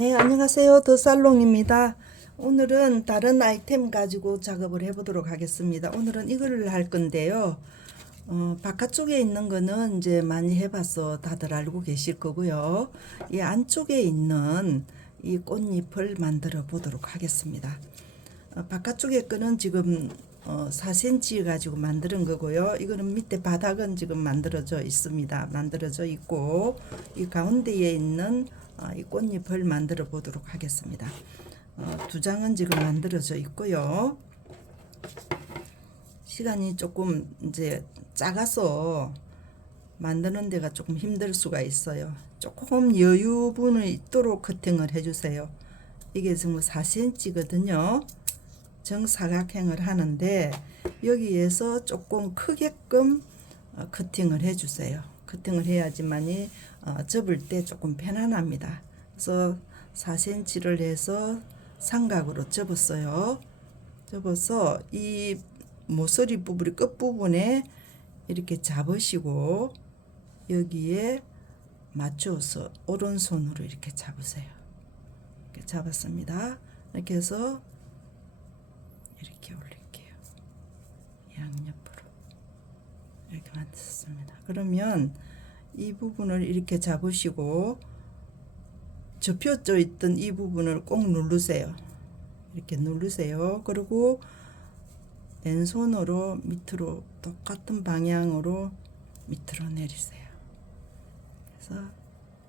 네, 안녕하세요. 더살롱입니다. 오늘은 다른 아이템 가지고 작업을 해보도록 하겠습니다. 오늘은 이거를 할 건데요. 바깥쪽에 있는 거는 이제 많이 해봐서 다들 알고 계실 거고요. 이 안쪽에 있는 이 꽃잎을 만들어 보도록 하겠습니다. 바깥쪽에 거는 지금 4cm 가지고 만드는 거고요. 이거는 밑에 바닥은 지금 만들어져 있습니다. 만들어져 있고 이 가운데에 있는 이 꽃잎을 만들어 보도록 하겠습니다. 두 장은 지금 만들어져 있고요. 시간이 조금 이제 작아서 만드는 데가 조금 힘들 수가 있어요. 조금 여유분이 있도록 커팅을 해주세요. 이게 지금 4cm거든요. 정사각형을 하는데 여기에서 조금 크게끔 커팅을 해주세요. 커팅을 해야지만이 접을 때 조금 편안합니다. 그래서 4cm를 해서 삼각으로 접었어요. 접어서 이 모서리 부분 끝부분에 이렇게 잡으시고 여기에 맞춰서 오른손으로 이렇게 잡으세요. 이렇게 잡았습니다. 이렇게 해서 이렇게 올릴게요. 양옆으로 이렇게 만들었습니다. 그러면 이 부분을 이렇게 잡으시고 접혀져 있던 이 부분을 꼭 누르세요. 이렇게 누르세요. 그리고 왼손으로 밑으로 똑같은 방향으로 밑으로 내리세요. 그래서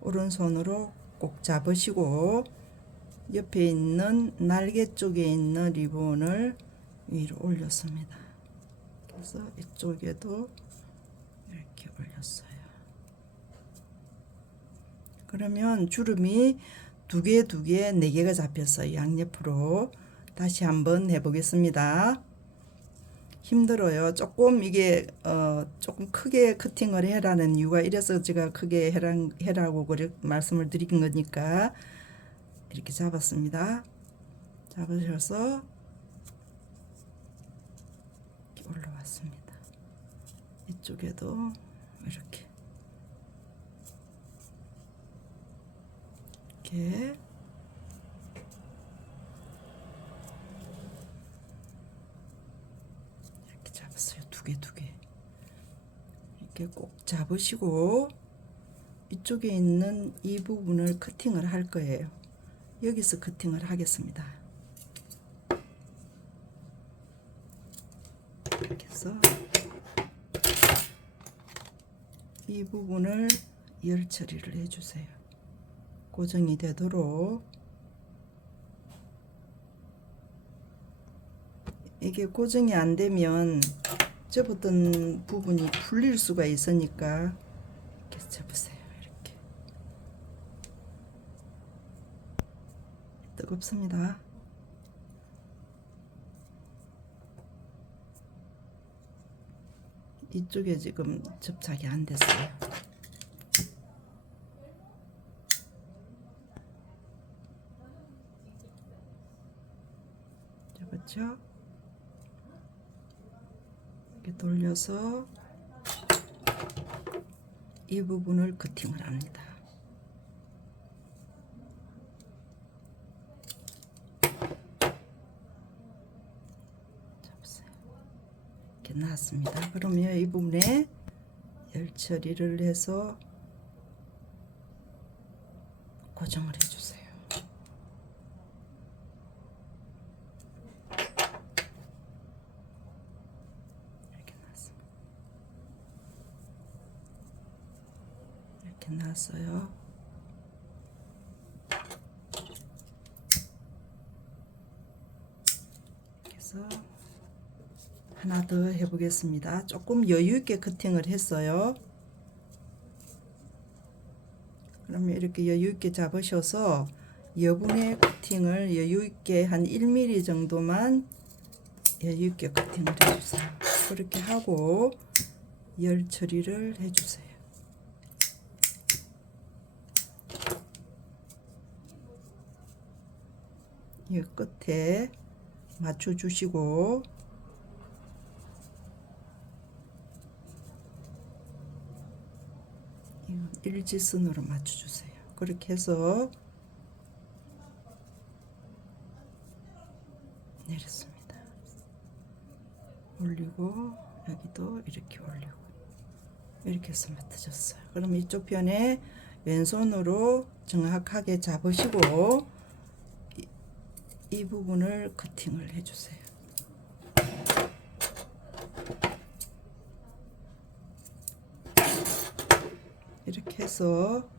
오른손으로 꼭 잡으시고 옆에 있는 날개 쪽에 있는 리본을 위로 올렸습니다. 그래서 이쪽에도 이렇게 올렸어요. 그러면 주름이 두 개, 네 개가 잡혔어요. 양옆으로. 다시 한번 해보겠습니다. 힘들어요. 조금 이게 조금 크게 커팅을 해라는 이유가 이래서 제가 크게 해라고 말씀을 드린 거니까 이렇게 잡았습니다. 잡으셔서 이렇게 올라왔습니다. 이쪽에도 이렇게 이렇게 잡았어요. 두 개 이렇게 꼭 잡으시고 이쪽에 있는 이 부분을 커팅을 할 거예요. 여기서 커팅을 하겠습니다. 이렇게 해서 이 부분을 열 처리를 해주세요. 고정이 되도록. 이게 고정이 안 되면 접었던 부분이 풀릴 수가 있으니까 이렇게 접으세요. 이렇게 뜨겁습니다. 이쪽에 지금 접착이 안 됐어요. 접었죠? 이렇게 돌려서 이 부분을 커팅을 합니다. 잡으세요. 이렇게 나왔습니다. 그러면 이 부분에 열 처리를 해서 고정을 해주세요. 이렇게 나왔습니다. 이렇게 나왔어요. 그래서 하나 더 해보겠습니다. 조금 여유있게 커팅을 했어요. 그러면 이렇게 여유있게 잡으셔서 여분의 커팅을 여유있게 한 1mm 정도만 여유있게 커팅을 해주세요. 그렇게 하고 열 처리를 해주세요. 이 끝에 맞춰주시고 일지선으로 맞춰주세요. 그렇게 해서 내렸습니다. 올리고 여기도 이렇게 올리고 이렇게 해서 맞춰졌어요. 그럼 이쪽 편에 왼손으로 정확하게 잡으시고 이 부분을 커팅을 해주세요. 이렇게 해서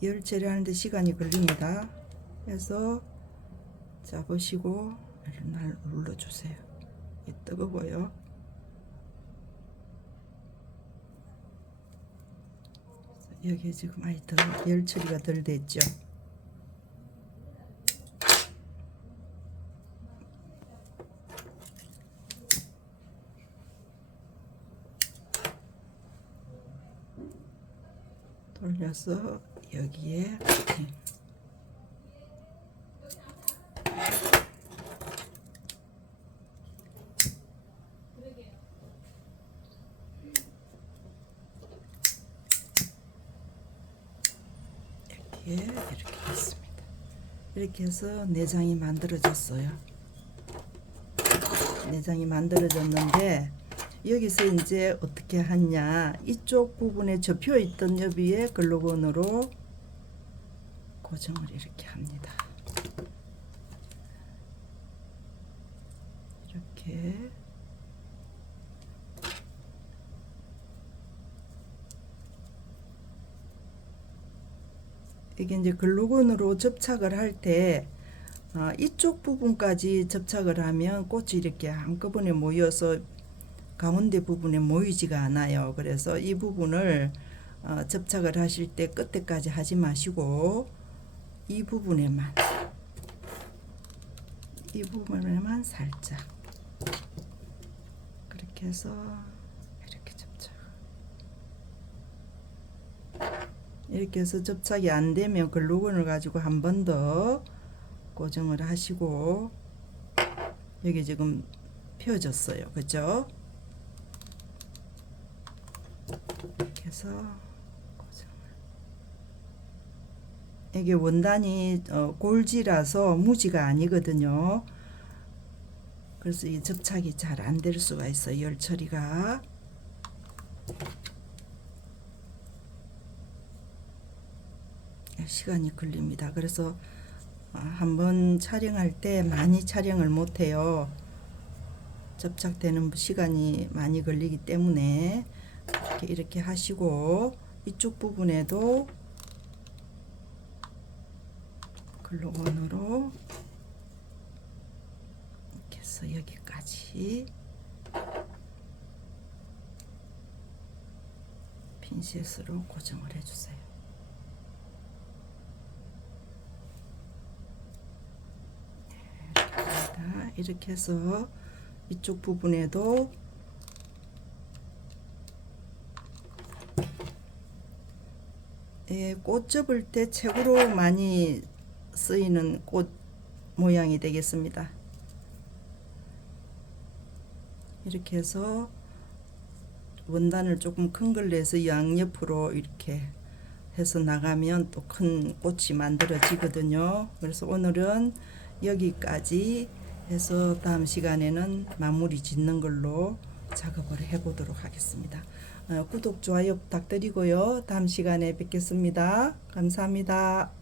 열처리 하는데 시간이 걸립니다. 그래서 잡으시고 날 눌러주세요. 뜨거워요. 여기 지금 아이 더 열 처리가 덜 됐죠. 돌려서 여기에 커팅. 이렇게 됐습니다. 이렇게 해서 내장이 만들어졌어요. 내장이 만들어졌는데 여기서 이제 어떻게 하냐, 이쪽 부분에 접혀 있던 여비에 글루건으로 고정을 이렇게 합니다. 이렇게 이게 이제 글루건으로 접착을 할 때 이쪽 부분까지 접착을 하면 꽃이 이렇게 한꺼번에 모여서 가운데 부분에 모이지가 않아요. 그래서 이 부분을 접착을 하실 때 끝에까지 하지 마시고 이 부분에만 살짝 그렇게 해서 이렇게 접착. 이렇게 해서 접착이 안 되면 글루건을 가지고 한 번 더 고정을 하시고, 여기 지금 펴졌어요. 그죠? 이렇게 해서 고정을. 이게 원단이 골지라서 무지가 아니거든요. 그래서 이 접착이 잘 안 될 수가 있어요. 열 처리가. 시간이 걸립니다. 그래서 한번 촬영할 때 많이 촬영을 못해요. 접착되는 시간이 많이 걸리기 때문에 이렇게 하시고, 이쪽 부분에도 글루건으로 이렇게 해서 여기까지 핀셋으로 고정을 해주세요. 이렇게 해서 이쪽 부분에도 꽃 접을 때 최고로 많이 쓰이는 꽃 모양이 되겠습니다. 이렇게 해서 원단을 조금 큰 걸 내서 양옆으로 이렇게 해서 나가면 또 큰 꽃이 만들어지거든요. 그래서 오늘은 여기까지 해서 다음 시간에는 마무리 짓는 걸로 작업을 해 보도록 하겠습니다. 구독, 좋아요 부탁드리고요. 다음 시간에 뵙겠습니다. 감사합니다.